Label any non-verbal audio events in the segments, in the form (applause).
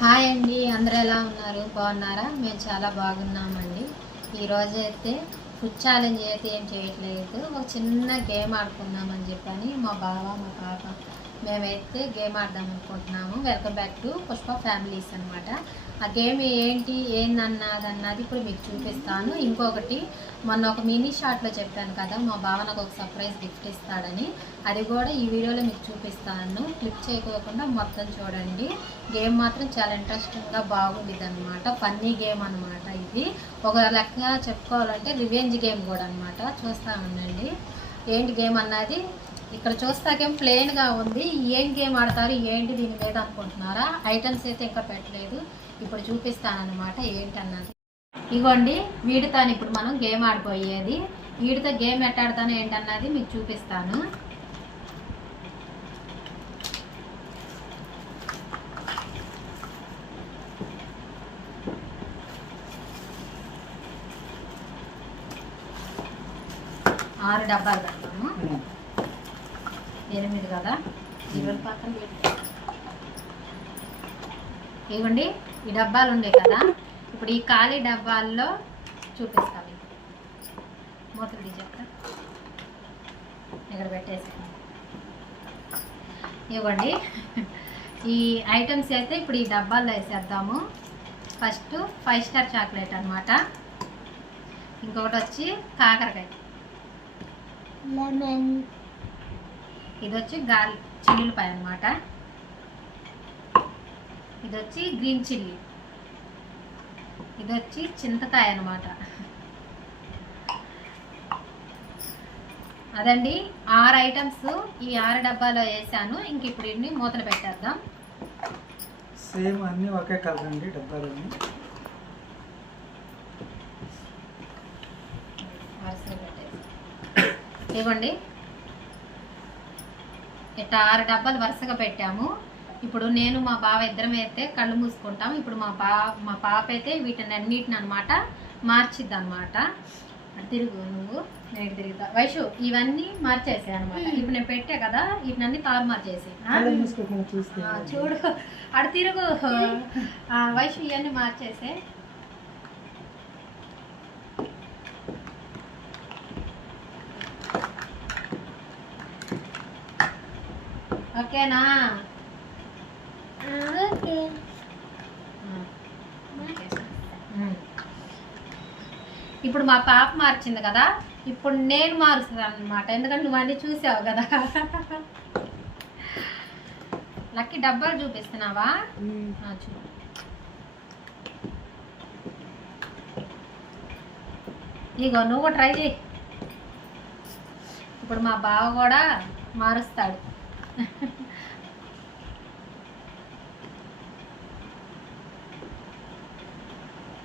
Hi అండి అందరూ ఎలా ఉన్నారు? బాగున్నారా? మేము చాలా బాగున్నామండి. ఈరోజు అయితే ఫుడ్ ఛాలెంజ్ అయితే ఏం చేయట్లేదు. ఒక చిన్న గేమ్ ఆడుకుందామని చెప్పని మా బావ మా పాప మేమైతే గేమ్ ఆడదాం అనుకుంటున్నాము. Welcome back to Pushpa families అనమాట ఆ గేమ్ ఏంటి ఏందన్నది అన్నది ఇప్పుడు మీకు చూపిస్తాను. ఇంకొకటి మొన్న ఒక మినీ షార్ట్లో చెప్పాను కదా మా బావ నాకు ఒక సర్ప్రైజ్ గిఫ్ట్ ఇస్తాడని. అది కూడా ఈ వీడియోలో మీకు చూపిస్తాను. క్లిక్ చేయకోకుండా మొత్తం చూడండి. గేమ్ మాత్రం చాలా ఇంట్రెస్టింగ్గా బాగుండిద్ది అనమాట ఫన్నీ గేమ్ అనమాట ఇది. ఒక లెక్కగా చెప్పుకోవాలంటే రివెంజ్ గేమ్ కూడా అనమాట చూస్తా ఉండండి. ఏంటి గేమ్ అన్నది? ఇక్కడ చూస్తాకేం ప్లెయిన్గా ఉంది. ఏం గేమ్ ఆడతారు ఏంటి దీని మీద అనుకుంటున్నారా? ఐటమ్స్ అయితే ఇంకా పెట్టలేదు. ఇప్పుడు చూపిస్తానన్నమాట ఏంటన్నది. ఇగోండి వీడితో ఇప్పుడు మనం గేమ్ ఆడిపోయేది. వీడితో గేమ్ ఎట్టాడతాను ఏంటన్నది మీకు చూపిస్తాను. ఆరు డబ్బాలు పెడతాము ఎనిమిది కదా ఇరవై పక్కన పెట్టు. ఇవ్వండి ఈ డబ్బాలు ఉండే కదా ఇప్పుడు ఈ ఖాళీ డబ్బాల్లో చూపిస్తాం మీకు. మూతలు తీసేస్తా ఇక్కడ పెట్టేసాను ఇవ్వండి. ఈ ఐటమ్స్ అయితే ఇప్పుడు ఈ డబ్బాల్లో వేసేద్దాము. ఫస్ట్ ఫైవ్ స్టార్ చాక్లెట్ అన్నమాట. ఇంకొకటి వచ్చి కాకరకాయ. లెమన్. ఇది వచ్చి గాలి చిల్లులపాయ అన్నమాట. ఇది వచ్చి గ్రీన్ చిల్లీ. ఇది వచ్చి చింతకాయ అన్నమాట. అదండి ఆరు ఐటమ్స్ ఈ ఆరు డబ్బాలో వేసాను. ఇంక ఇప్పుడు ఇన్ని మూతలు పెట్టేద్దాం. సేమ్ అన్నీ ఒకే కలర్ అండి డబ్బాలన్నీ ఇవ్వండి. ఇట్లా ఆరు డబ్బాలు వరుసగా పెట్టాము. ఇప్పుడు నేను మా బావ ఇద్దరం అయితే కళ్ళు మూసుకుంటాం. ఇప్పుడు మా బా మా పాప అయితే వీటిని అన్నిటిని అనమాట మార్చిద్ది అనమాట తిరుగు నువ్వు నేను తిరుగుతా. వైషు ఇవన్నీ మార్చేసాయి అనమాట ఇప్పుడు నేను పెట్టా కదా వీటిని అన్ని తారు మార్చేసి చూడు. అడు తిరుగు. వైషు ఇవన్నీ మార్చేసే ఓకేనా. ఇప్పుడు మా పాప మార్చింది కదా ఇప్పుడు నేను మారుస్తాను అనమాట ఎందుకంటే నువ్వు అన్నీ చూసావు కదా. లక్కీ డబ్బాలు చూపిస్తున్నావా? చూడు. ఇగో నువ్వు ట్రై చేయి. ఇప్పుడు మా బావ కూడా మారుస్తాడు.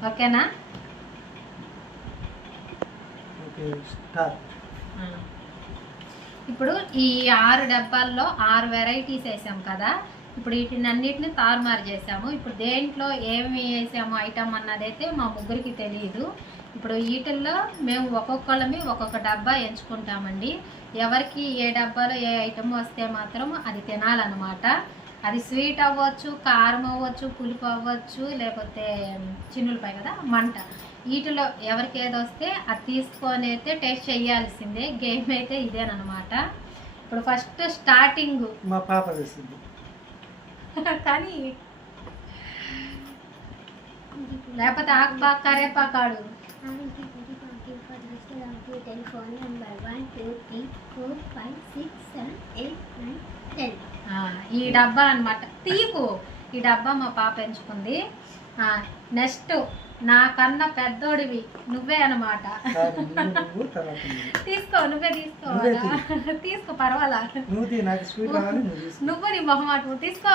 ఓకేనా. ఇప్పుడు ఈ ఆరు డబ్బాల్లో ఆరు వెరైటీస్ వేసాం కదా. ఇప్పుడు వీటిని అన్నిటిని తారుమారు చేసాము. ఇప్పుడు దేంట్లో ఏమి వేసాము ఐటమ్ అన్నదైతే మా ముగ్గురికి తెలియదు ఇప్పుడు వీటిల్లో మేము ఒక్కొక్కళ్ళమి ఒక్కొక్క డబ్బా ఎంచుకుంటామండి. ఎవరికి ఏ డబ్బాలో ఏ ఐటమ్ వస్తే మాత్రం అది తినాలన్నమాట. అది స్వీట్ అవ్వచ్చు కారం అవ్వచ్చు పులుపు అవ్వచ్చు లేకపోతే చిన్నులపై కదా మంట. వీటిలో ఎవరికి ఏది వస్తే అది తీసుకొని అయితే టేస్ట్ చేయాల్సిందే. గేమ్ అయితే ఇదేనమాట ఇప్పుడు ఫస్ట్ స్టార్టింగ్. మా పాప వేసింది (laughs) కానీ లేకపోతే ఆకుపాక కరేపాకాడు. Telephone number one two three four five six seven eight nine ten ఈ డబ్బా అన్నమాట. తీకు ఈ డబ్బా మా పాప ఎంచుకుంది. నెక్స్ట్ నాకన్నా పెద్దోడివి నువ్వే నువ్వు. తీసుకో నువ్వే తీసుకోవాలా తీసుకో. పర్వాలా? నువ్వు నీ మొహమాట తీసుకో.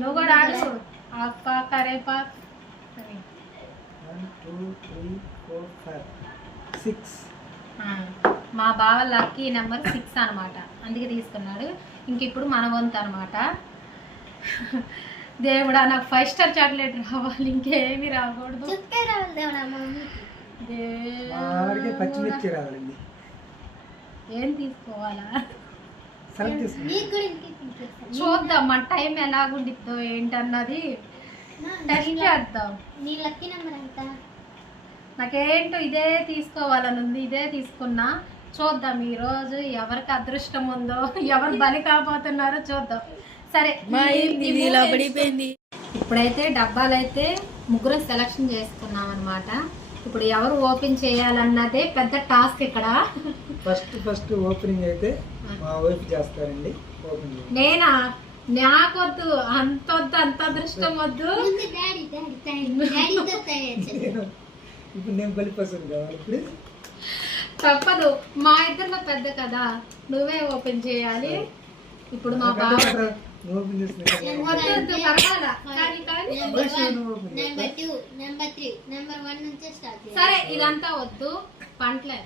నువ్వు కూడా ఆడు. Four five six. మా బావ లక్కీ నెంబర్ సిక్స్ అన్నమాట. అందుకే తీసుకున్నాడు. ఇంక ఇప్పుడు మన వంతు అనమాట దేవుడా నాకు ఫైవ్ స్టార్ చాక్లెట్ రావాలి. ఇంకేమీ రాకూడదు. మా ఏం తీసుకోవాలా. చూద్దాం మన టైం ఎలాగుండిద్దో ఏంటన్నది టెస్ట్ చేద్దాం. నీ లక్కీ నెంబర్ ఎంత? నాకేంటో ఇదే తీసుకోవాలని ఉంది ఇదే తీసుకున్నా. చూద్దాం ఈ రోజు ఎవరికి అదృష్టం ఉందో ఎవరు బలి కాబోతున్నారో చూద్దాం. సరే పడిపోయింది. ఇప్పుడైతే డబ్బాలు అయితే ముగ్గురు సెలక్షన్ చేసుకున్నాం అనమాట ఇప్పుడు ఎవరు ఓపెన్ చేయాలన్నదే పెద్ద టాస్క్ ఇక్కడ. ఫస్ట్ ఫస్ట్ ఓపెనింగ్ అయితే మా వైఫ్ చేస్తారండి. ఓపెన్ నేనా? నాకొద్దు. అంత వద్దు. అంత అదృష్టం వద్దు ఇప్పుడు నేను బలిపసంది కావాలి. ఇప్పుడు తప్పదు. మా ఇద్దరిలో పెద్ద కదా. నువ్వే ఓపెన్ చేయాలి. ఇప్పుడు మా బావ వద్దు పర్వాలా? కానీ కానీ. సరే ఇదంతా వద్దు. పంటలే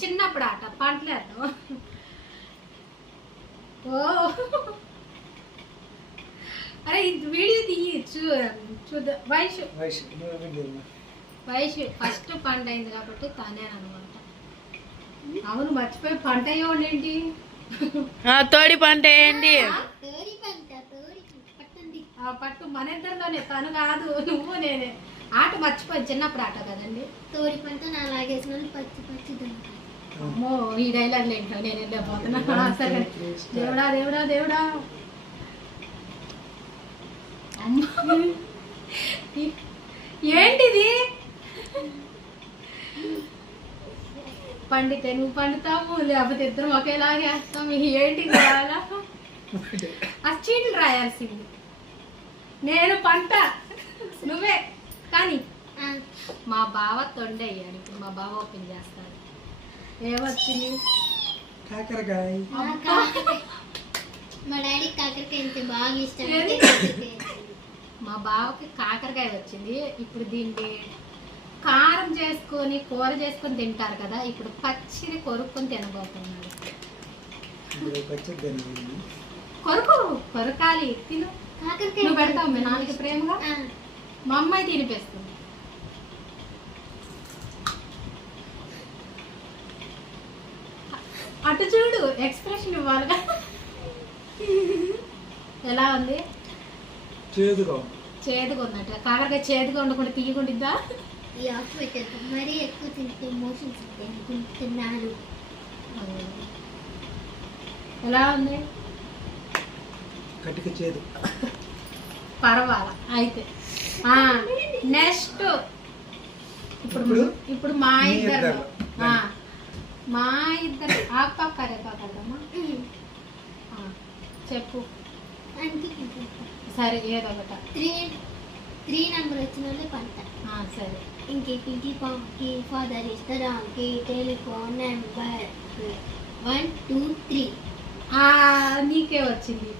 చిన్నప్పుడు ఆట పంటలేదు ఓ. అరే ఇది వీడియో తీయి చూ చూద్దాం. చేయమ్మా వయసు ఫస్ట్ పంట అయింది కాబట్టి తానే అనమాట అవును మర్చిపోయి. పంట అయ్యేవాడేంటి తోడి పంట ఏంటి? తోడి పంట తోడి పట్టండి ఆ పట్టు మన ఇద్దరిలోనే. తను కాదు నువ్వు నేనే. ఆట మర్చిపోయి చిన్నప్పుడు ఆట కదండి. తోడి పంట నా లాగేసిన పచ్చి పచ్చి అమ్మో ఈ డైలాగ్ ఏంటో నేను వెళ్ళిపోతున్నా సరే. దేవుడా దేవుడా దేవుడా. ఏంటిది? పండితే నువ్వు పండుతాము లేకపోతే ఇద్దరం ఒకేలాగే వేస్తాం. ఏంటిది రాయాలా ఆ చీట్లు రాయాల్సింది నేను పంట. నువ్వే. కానీ మా బావ తొండ అయ్యాడు. ఇప్పుడు మా బావ ఓపెన్ చేస్తాడు. ఏమొచ్చింది? కాకరకాయ. మా డాడీ కాకరకాయ అంటే బాగా ఇష్టం. మా బావకి కాకరకాయ వచ్చింది. ఇప్పుడు దీన్ని కారం చేసుకొని కూర చేసుకొని తింటారు కదా ఇప్పుడు పచ్చిది కొరుక్కొని తినబోతున్నాడు. కొరుకు కొరకాలి. తిను. కాకరకాయ నువ్వు పెడతావు మీ నాన్నకి ప్రేమగా? మా అమ్మాయి తినిపిస్తుంది. అటు చూడు ఎక్స్ప్రెషన్ ఇవ్వాలిగా ఎలా ఉంది? చేదుగా ఉంది. చేదుగా ఉన్నట్టు కాకరకాయ చేదుగా ఉండకుండా తీయకుండిద్దా ఈ ఆఫ్ పెట్టేద్దాం. మరీ ఎక్కువ తింటే మోషన్స్ అనుకుంటున్నాను ఎలా ఉంది? కటిక చేదు. పర్వాల. అయితే నెక్స్ట్. ఇప్పుడు ఇప్పుడు? ఇప్పుడు మా ఇద్దరు. మా ఇద్దరు. ఆకుపాకు కరేపాకు కదమ్మా ఆ, చెప్పు. సరే ఏదో ఒకట. త్రీ నెంబర్ వచ్చిన వాళ్ళే పంట ఆ, సరే. ఇంకే pinky ponky father ఇస్తారాంకి telephone number one two three ఆ, నీకే వచ్చింది.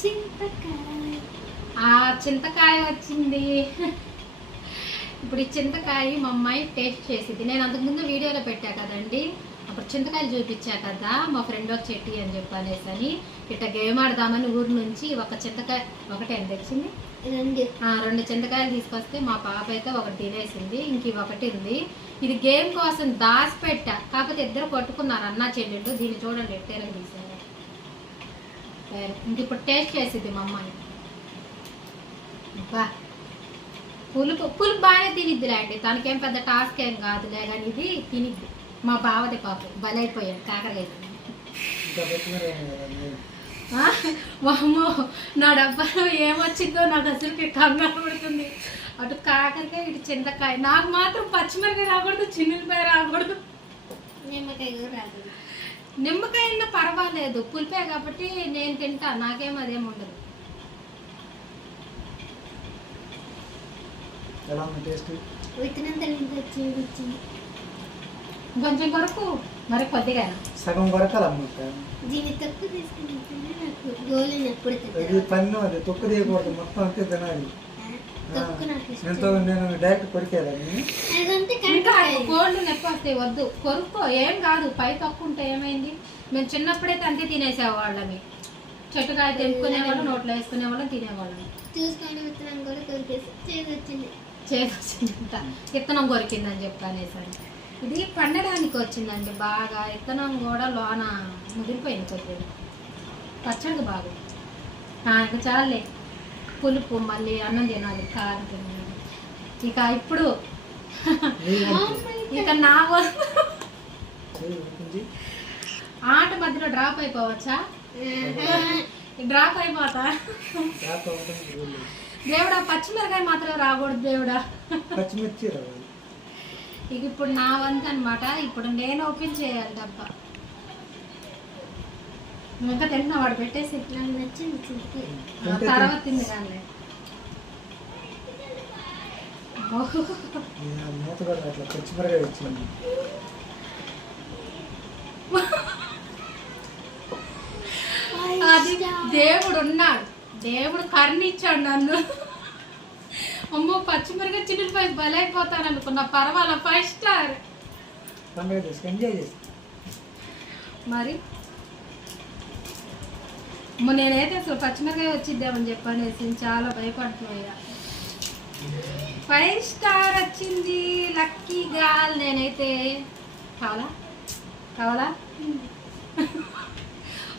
చింతకాయ. ఆ చింతకాయ వచ్చింది. ఇప్పుడు ఈ చింతకాయ మా అమ్మాయి టేస్ట్ చేసింది. నేను అంతకుముందు వీడియోలో పెట్టా కదండి. అప్పుడు చింతకాయలు చూపించా కదా మా ఫ్రెండ్ ఒక చెట్టి అని చెప్పనేసి అని. ఇట్లా గేమ్ ఆడదామని ఊరు నుంచి ఒక చింతకాయ ఒకటే ఎంత తెచ్చింది? రెండు. ఆ, రెండు చింతకాయలు తీసుకొస్తే మా పాప అయితే ఒకటి తినేసింది ఇంక ఒకటి ఉంది. ఇది గేమ్ కోసం దాచి పెట్టా కాకపోతే ఇద్దరు కొట్టుకున్నారు అన్న చెల్లెళ్ళు దీన్ని చూడండి ఎట్టేలా తీసారు సరే, ఇంక ఇప్పుడు టేస్ట్ చేసిద్ది మా అమ్మాయి. బా పులుపు పులుపు బాగానే తినిద్దిలే అండి తనకేం పెద్ద టాస్క్ ఏం కాదులే కానీ ఇది తినిద్ది. మా బావది పాపం. బలైపోయాడు కాకరకాయ? వామ్మో నా డబ్బాలో ఏమొచ్చిందో నాకు అసలు కంగారు పడుతుంది. అటు కాకరకాయ ఇటు చింతకాయ. నాకు మాత్రం పచ్చిమిరకాయ రాకూడదు చిన్నులపాయ రాకూడదు. నిమ్మకాయ కూడా రాదు. నిమ్మకాయ అయినా పర్వాలేదు. పులిపే కాబట్టి నేను తింటా నాకేం అదేం ఉండదు. ఎలా ఉంది టేస్ట్? విత్తనంత ఇంత చేదు వచ్చింది? కొంచెం కొరకు మరి కొద్దిగా సగం వరకాలి అన్నమాట దీన్ని తక్కువ తీసుకుంటే నాకు గోలు ఎప్పుడు అది తింటారు పన్ను అది తొక్కు తీయకూడదు మొత్తం అంతే తినాలి. నేను డైరెక్ట్ కొరికేదాన్ని. కోల్డ్ నొప్పి వస్తాయి వద్దు. కొరుక్కో ఏం కాదు పై తక్కువ ఉంటే ఏమైంది? మేము చిన్నప్పుడైతే అంతే తినేసేవాళ్ళమి చెట్టుకాయ తెంపుకునేవాళ్ళం నోట్లో వేసుకునేవాళ్ళం తినేవాళ్ళం. చూసుకోండి విత్తనం కూడా కొరికేసి చేదు వచ్చింది చేసిందంట విత్తనం కొరికిందని చెప్పి ఇది పండడానికి వచ్చిందండి బాగా. విత్తనం కూడా లోన ముదిరిపోయింది కొద్దిగా. పచ్చడికి బాగా. ఆ, ఇంకా చాలే. పులుపు మళ్ళీ అన్నం తినాలి కారం తినాలి. ఇక ఇప్పుడు. (laughs) ఇక నా. ఆట మధ్యలో డ్రాప్ అయిపోవచ్చా? (laughs) డ్రాప్ అయిపోతా. దేవుడా పచ్చిమిరకాయ మాత్రం రాకూడదు దేవుడా. పచ్చిమిర్చి రావాలి. ఇక ఇప్పుడు నా వంతు అనమాట ఇప్పుడు నేను ఓపెన్ చేయాలి డబ్బా. ఇంకా తింటున్నా వాడు పెట్టేసి నాకు నచ్చింది ఆ తర్వాత తింది కానీ అది దేవుడు ఉన్నాడు దేవుడు కరుణిచ్చాడు నన్ను. అమ్మో పచ్చిమిరకాయ చిల్లిపోయి బలైపోతాను అనుకున్నా పర్వాలా ఫైవ్ స్టార్ మరి? నేనైతే అసలు పచ్చిమిరకాయ వచ్చిద్దామని చెప్పనేసి చాలా భయపడుతున్నాయా ఫైవ్ స్టార్ వచ్చింది లక్కీ గాల్ నేనైతే. కావాలా? కావాలా?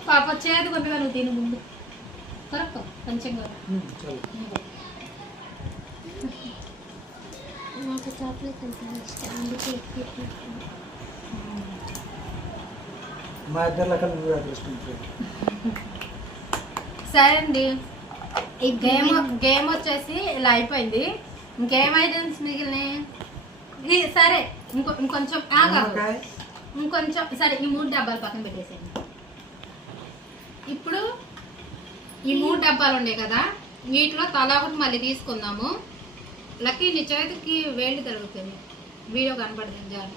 పాప చేతి కొద్దిగా నువ్వు తిని ముందు. కొరక్కో కొంచెం నాకు చాక్లెట్ అంటే ఇష్టం. అందుకే. మా ఇద్దరు అదృష్టం సరే అండి. ఈ గేమ్ గేమ్ వచ్చేసి ఇలా అయిపోయింది. ఇంకేం ఐటమ్స్ మిగిలినాయి? సరే ఇంకో ఇంకొంచెం ఇంకొంచెం సరే ఈ మూడు డబ్బాలు పక్కన పెట్టేసేయండి. ఇప్పుడు ఈ మూడు డబ్బాలు ఉన్నాయి కదా వీటిలో తలా ఒకటి మళ్ళీ తీసుకుందాము. లక్కీ నీ చేతికి వేడి తరుగుతుంది. వీడియో కనపడుతుంది జాలి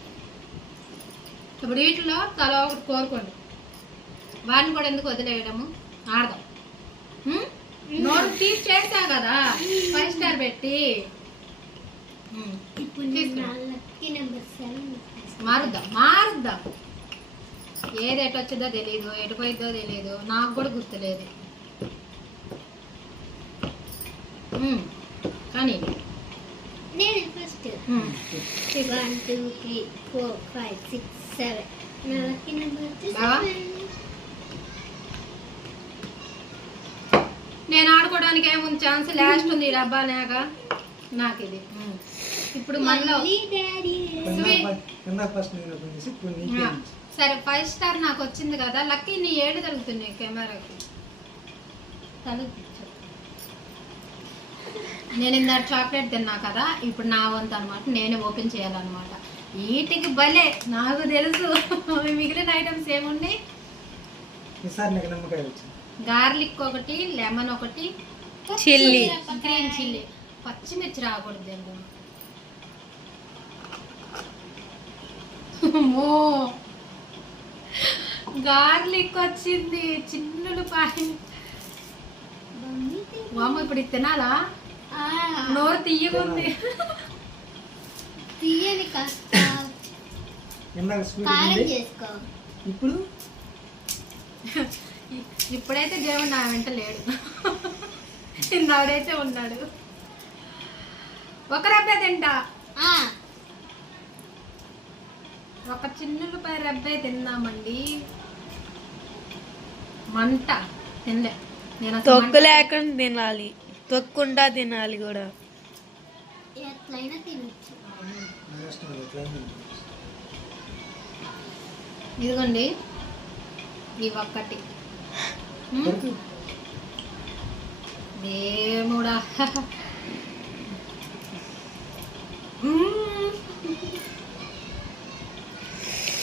ఇప్పుడు వీటిలో తలా ఒకటి కోరుకోండి. వాడిని కూడా ఎందుకు వదిలేయడము? ఆడదాం? నోరు తీసి చేసా కదా. ఫైవ్ స్టార్ పెట్టి. మారుద్దాం మారుద్దాం. ఏది ఎటు వచ్చిందో తెలియదు ఎటు పోయిద్దో తెలియదు నాకు కూడా గుర్తులేదు. కానీ నేను first. One two three four five six seven number. నేను ఆడుకోవడానికి ఏముంది ఛాన్స్ లాస్ట్ ఉంది ఈ డబ్బా లేక నాకు ఇది. ఇప్పుడు మళ్ళీ నీకే సరే ఫైవ్ స్టార్ నాకు వచ్చింది కదా. లక్కీ నీ ఏడు తరుగుతున్నాయి కెమెరాకి. తలుపు నేను ఇందాక చాక్లెట్ తిన్నా కదా ఇప్పుడు నా వంతు అనమాట నేనే ఓపెన్ చేయాలన్నమాట. వీటికి భలే నాకు తెలుసు. మిగిలిన ఐటమ్స్ ఏమున్నాయి? గార్లిక్ ఒకటి లెమన్ ఒకటి చిల్లీ. Green chilli. పచ్చిమిర్చి రాకూడదు అమ్మో. గార్లిక్ వచ్చింది. చిన్నులు పాయి వామ్మ ఇప్పుడు ఇది తినాలా? నోరు తీయగుంది తీయని కారం చేసుకో. ఇప్పుడు? ఇప్పుడైతే దేవుడు నా వెంట లేడు. ఇందాడైతే ఉన్నాడు. ఒక రబ్బే తింటా. ఆ, ఒక చిన్నులపై రబ్బే తిందామండి. మంట. తినలే. నేను తొక్కు లేకుండా తినాలి. తొక్కుండా తినాలి కూడా. ఇదిగోండి ఈ ఒక్కటి దేవుడా.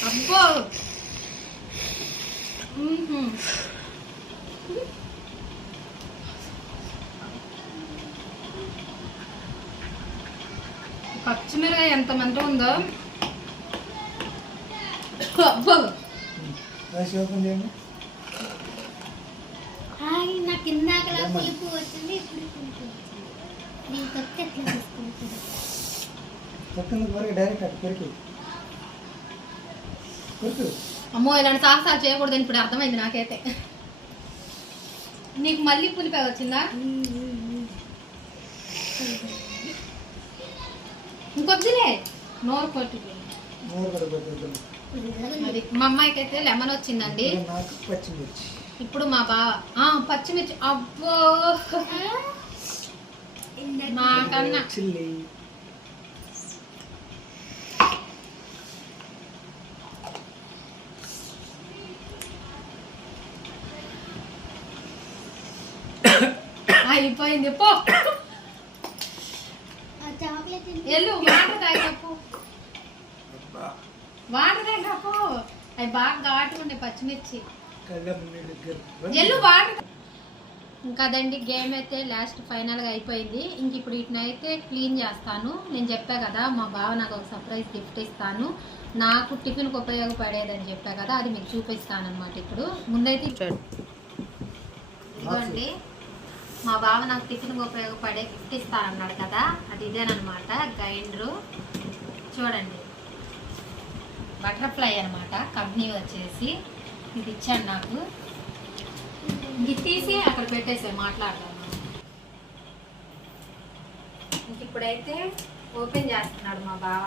అబ్బో ఉహుం. పచ్చిమిరకాయ ఎంత మంట ఉందో అబ్బో రైస్ ఓపెన్ చేయండి హాయ్ నాకు ఇందాకలా పులుపు వచ్చింది ఇప్పుడు పులుపు వచ్చింది నేను కొత్త ఎట్లా తీసుకుంటాను పక్కన వరకు డైరెక్ట్ అటు కొరికి. కొరుకు. అమ్మో ఇలాంటి సాహసాలు చేయకూడదని ఇప్పుడు అర్థమైంది నాకైతే. నీకు మళ్ళీ పులిపే వచ్చిందా? ఇంకొద్దులే. నోరు అది మా అమ్మాయికి అయితే లెమన్ వచ్చిందండి. ఇప్పుడు మా బావ. ఆ, పచ్చిమిర్చి. అబ్బో. నాకన్నా (coughs) అయిపోయింది. పో. ఎల్లు వాటర్ తాగపో అబ్బా. వాటర్ తాగపో అవి బాగా ఘాటు ఉండే పచ్చిమిర్చి. ఎల్లు వాటర్. ఇంకదండి గేమ్ అయితే లాస్ట్ ఫైనల్గా అయిపోయింది. ఇంక ఇప్పుడు వీటినైతే క్లీన్ చేస్తాను. నేను చెప్పా కదా మా బావ నాకు ఒక సర్ప్రైజ్ గిఫ్ట్ ఇస్తాను. నాకు టిఫిన్కి ఉపయోగపడేదని చెప్పా కదా అది మీకు చూపిస్తాను అనమాట ఇప్పుడు. ముందైతే ఇదిగోండి. మా బావ నాకు టిఫిన్కి ఉపయోగపడే గిఫ్ట్ ఇస్తానన్నాడు కదా అది ఇదేనమాట గ్రైండరు. చూడండి. బటర్ఫ్లై అనమాట కంపెనీ వచ్చేసి. ఇది ఇచ్చాడు నాకు. ఇది తీసి అక్కడ పెట్టేసాను మాట్లాడదాం ఇంక ఇప్పుడైతే ఓపెన్ చేస్తున్నాడు మా బావ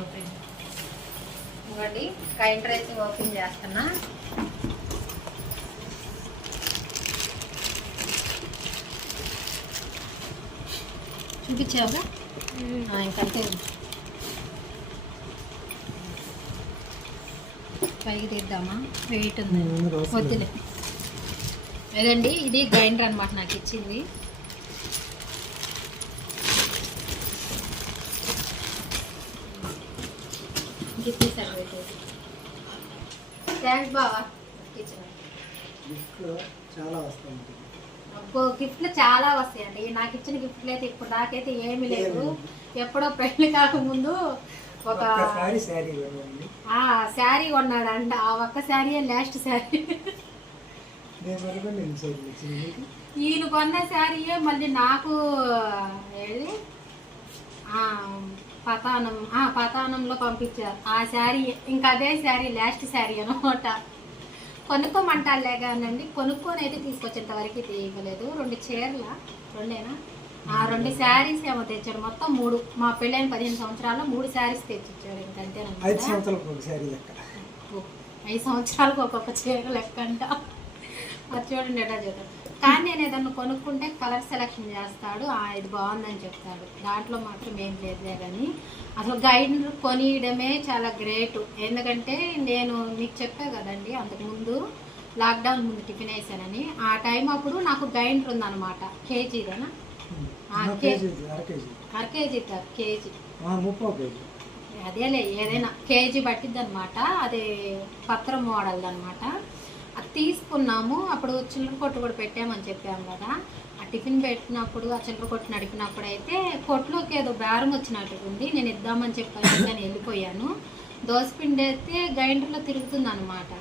ఓపెన్ గ్రైండర్ అయితే ఓపెన్ చేస్తున్నా. చూపించావుగా? ఇంకంతే పైకి తీద్దామా? వెయిట్ ఉంది. వద్దులే. లేదండి ఇది గ్రైండర్ అన్నమాట నాకు ఇచ్చింది గిఫ్ట్ ఇచ్చారు పెట్టేసి థ్యాంక్స్ బావా. చాలా అబ్బో గిఫ్ట్లు చాలా వస్తాయండి. నాకు ఇచ్చిన గిఫ్ట్లు అయితే ఇప్పుడు దాకైతే ఏమీ లేదు ఎప్పుడో పెళ్ళి కాకముందు ఒక శారీ శారీ కొన్నాడంట. ఆ ఒక్క శారీ లాస్ట్ శారీ. ఈయన కొన్న శారీయే మళ్ళీ నాకు ఏది? పతానం. ఆ, పతానంలో పంపించారు. ఆ శారీ ఇంకా అదే శారీ లాస్ట్ శారీ అనమాట. కొనుక్కోమంటాలే కానండి. కొనుక్కొని అయితే తీసుకొచ్చేంత వరకు తీయగలేదు రెండు చీరల? రెండేనా? ఆ రెండు శారీస్ ఏమో తెచ్చాడు మొత్తం మూడు. మా పెళ్ళైన పదిహేను సంవత్సరాల్లో మూడు శారీస్ తెచ్చిచ్చాడు ఐదు ఇంకంతేనమాట సంవత్సరాలకు ఒక శారీ లెక్క. ఐదు సంవత్సరాలకు ఒక్కొక్క చీర లెక్కంట అది చూడండి ఎట్లా చెప్తాడు కానీ నేను ఏదన్నా కొనుక్కుంటే కలర్ సెలెక్షన్ చేస్తాడు. ఇది బాగుందని చెప్తాడు. దాంట్లో మాత్రం ఏం లేదులే కానీ అసలు గైడ్ కొనియడమే చాలా గ్రేట్ ఎందుకంటే నేను మీకు చెప్పా కదండి అంతకుముందు లాక్డౌన్ ముందు టిఫిన్ వేసానని. ఆ టైం అప్పుడు నాకు గైండర్ ఉందన్నమాట. కేజీదేనా అర కేజీ అర కేజీ. అదేలే ఏదైనా కేజీ పట్టిద్ది అనమాట అది పత్రం మోడల్ అనమాట తీసుకున్నాము. అప్పుడు చిల్లర కొట్టు కూడా పెట్టామని చెప్పాము కదా. ఆ టిఫిన్ పెట్టినప్పుడు ఆ చిల్లర కొట్టు నడిపినప్పుడు అయితే కొట్లోకి ఏదో బేరం వచ్చినట్టు ఉంది. నేను ఇద్దామని చెప్పాను నేను వెళ్ళిపోయాను. దోసపిండి అయితే గ్రైండర్లో తిరుగుతుంది అనమాట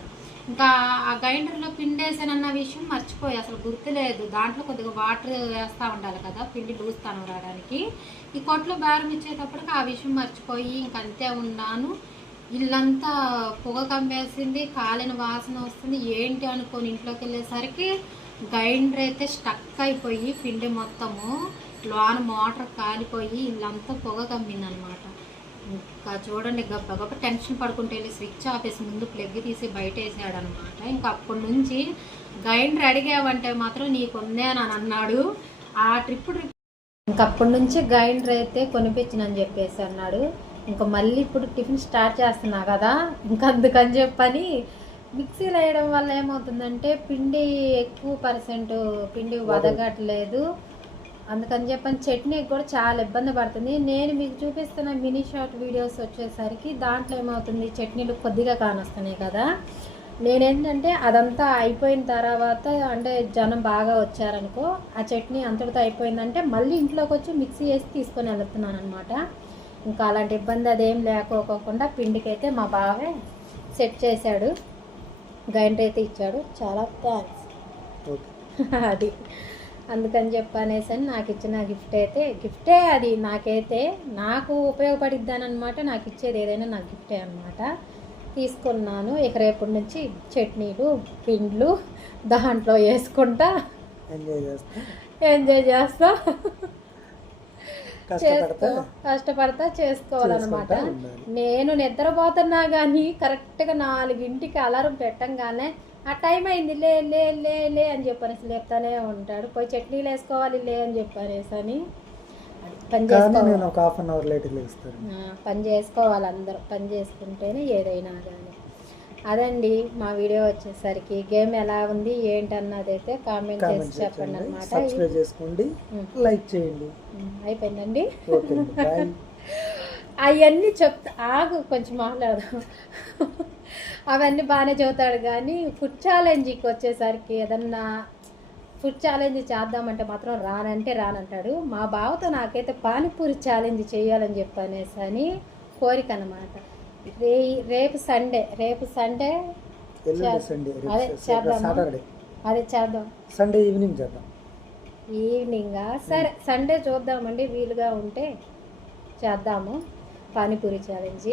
ఇంకా ఆ గ్రైండర్లో పిండేసానన్న విషయం మర్చిపోయి. అసలు గుర్తులేదు దాంట్లో కొద్దిగా వాటర్ వేస్తూ ఉండాలి కదా పిండి లూస్తాను రావడానికి. ఈ కొట్లో బేరం ఇచ్చేటప్పటికి ఆ విషయం మర్చిపోయి ఇంకంతే ఉన్నాను. ఇల్లంతా పొగ కమ్మేసింది కాలిన వాసన వస్తుంది. ఏంటి అనుకొని ఇంట్లోకి వెళ్ళేసరికి గ్రైండర్ అయితే స్టక్ అయిపోయి పిండి మొత్తము లోన మోటార్ కాలిపోయి ఇల్లంతా పొగ కమ్మింది అనమాట ఇంకా చూడండి గొప్ప గొప్ప టెన్షన్ పడుకుంటే వెళ్ళి స్విచ్ ఆపేసి ముందు ప్లగ్ తీసి బయట వేసాడు అనమాట ఇంకా అప్పటి నుంచి గ్రైండర్ అడిగావంటే మాత్రం నీకు ఉందే అని అన్నాడు. ఆ ట్రిప్ ట్రిప్ ఇంకప్పటి నుంచి గ్రైండర్ అయితే కొనిపించినని చెప్పేసి అన్నాడు. ఇంకా మళ్ళీ ఇప్పుడు టిఫిన్ స్టార్ట్ చేస్తున్నా కదా ఇంకా అందుకని చెప్పని మిక్సీలో వేయడం వల్ల ఏమవుతుందంటే పిండి ఎక్కువ పర్సెంట్ పిండి వదగట్లేదు అందుకని చెప్పని చట్నీ కూడా చాలా ఇబ్బంది పడుతుంది. నేను మీకు చూపిస్తున్న మినీ షార్ట్ వీడియోస్ వచ్చేసరికి దాంట్లో ఏమవుతుంది చట్నీలు కొద్దిగా కానొస్తున్నాయి కదా. నేనేంటంటే అదంతా అయిపోయిన తర్వాత అంటే జనం బాగా వచ్చారనుకో ఆ చట్నీ అంతటితో అయిపోయిందంటే మళ్ళీ ఇంట్లోకి వచ్చి మిక్సీ వేసి తీసుకొని వెళ్తున్నాను అనమాట ఇంకా అలాంటి ఇబ్బంది అదేం లేకోకుండా పిండికైతే మా బావే సెట్ చేశాడు. గైంట్ అయితే ఇచ్చాడు. చాలా థ్యాంక్స్ (laughs) అది. అందుకని చెప్పనేసి అని నాకు ఇచ్చిన గిఫ్ట్ అయితే గిఫ్టే అది. నాకైతే నాకు ఉపయోగపడిద్దాని అనమాట నాకు ఇచ్చేది ఏదైనా నాకు గిఫ్టే అనమాట తీసుకున్నాను. ఇక రేపటి నుంచి చట్నీలు పిండ్లు దాంట్లో వేసుకుంటా. ఎంజాయ్ చేస్తా. ఎంజాయ్ చేస్తా. చేసుకో కష్టపడతా చేసుకోవాలన్నమాట. నేను నిద్రపోతున్నా కానీ కరెక్ట్గా నాలుగింటికి అలారం పెట్టంగానే ఆ టైం అయింది లే లే లే లే అని చెప్పనేసి లేపుతానే ఉంటాడు. పోయి చట్నీలు వేసుకోవాలి లే అని చెప్పనేసి అని పని చేసుకోవాలి. పని చేసుకోవాలి అందరూ. పని చేసుకుంటేనే ఏదైనా కానీ అదండి మా వీడియో వచ్చేసరికి గేమ్ ఎలా ఉంది ఏంటన్నది అయితే కామెంట్ చేసి చెప్పండి అనమాట సబ్స్క్రైబ్ చేసుకోండి లైక్ చేయండి. అయిపోయిందండి. అవన్నీ చెప్తా ఆగు కొంచెం మాట్లాడదాం. అవన్నీ బాగానే చెబుతాడు కానీ ఫుడ్ ఛాలెంజ్కి వచ్చేసరికి ఏదన్నా ఫుడ్ ఛాలెంజ్ చేద్దామంటే మాత్రం రానంటే రానంటాడు. మా బావతో నాకైతే పానీపూరి ఛాలెంజ్ చేయాలని చెప్పనేసి అని కోరిక అనమాట రే రేపు సండే రేపు సండే అదే? సాటర్డే అదే చేద్దాం. సండే ఈవినింగ్ చేద్దాం. ఈవినింగా సరే సండే చూద్దామండి వీలుగా ఉంటే చేద్దాము. పానీపూరి ఛాలెంజ్